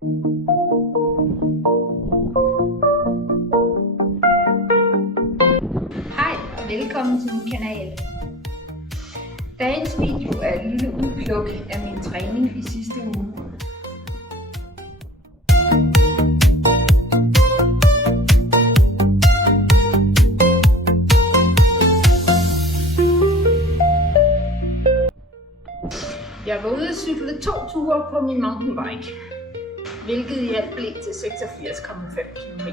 Hej og velkommen til min kanal. Dagens video er et lille udpluk af min træning i sidste uge. Jeg var ude at cykle 2 ture på min mountainbike, hvilket i alt blev til 86,5 km.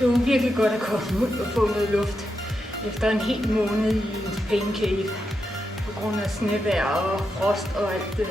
Det var virkelig godt at komme ud og få noget luft efter en hel måned i en pain cave på grund af snevejr og frost og alt det.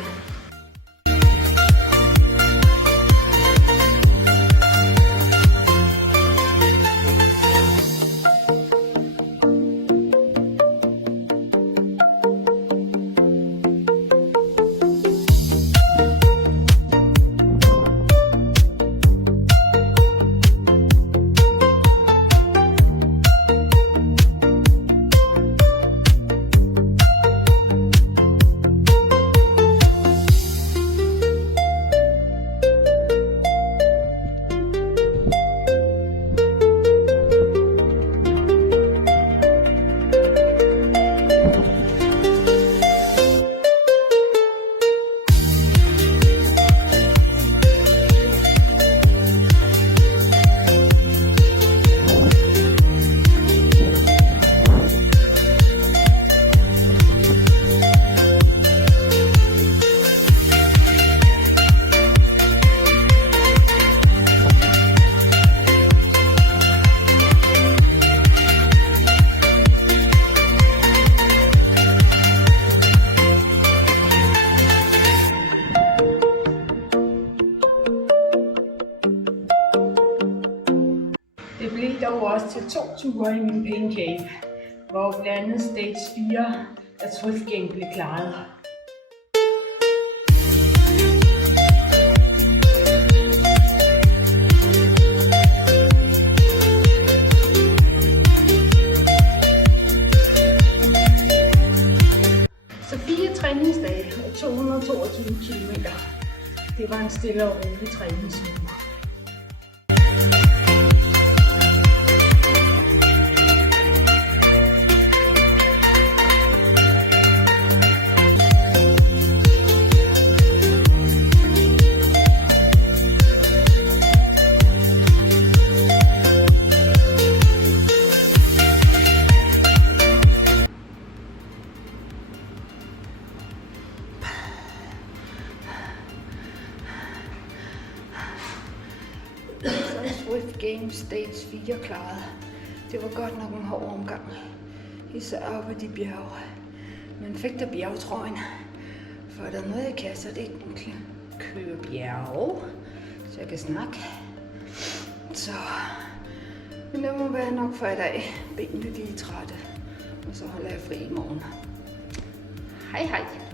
Det blev dog også til 2 ture i min pain cave, hvor blandt andet stage 4 af Swift Game blev klaret. Så 4 træningsdage og 222 km. Det var en stille og rolig træningsuge. Swift Game Stage 4 klaret. Det var godt nok en hård omgang, især oppe i de bjerge. Men fik der bjergetrøjen, for der er noget jeg kan, så det ikke køre bjerge, så jeg kan snakke. Så, men det må være nok for i dag. Benene de er trætte, og så holder jeg fri i morgen. Hej hej!